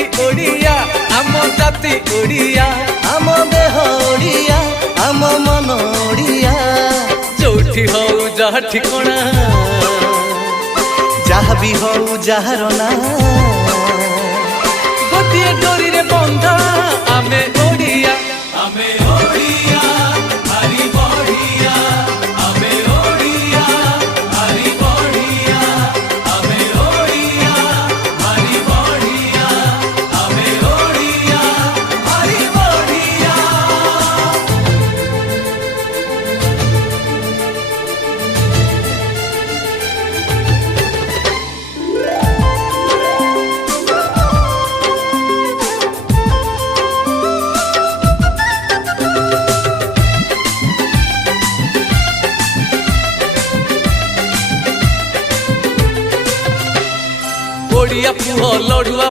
माटी ओडिया आम जाति ओडिया आम देह ओडिया आम मन ओडिया जोठी हो जहा ठिकणा जहा भी हो जहार ना गोटे डोरी रे बंधा आमे ओडिया भारी बढ़िया आमे ओडिया भारी बढ़िया आमे ओडिया भारी बढ़िया आमे ओडिया भारी बढ़िया। ओडिया पुह लड़ुआ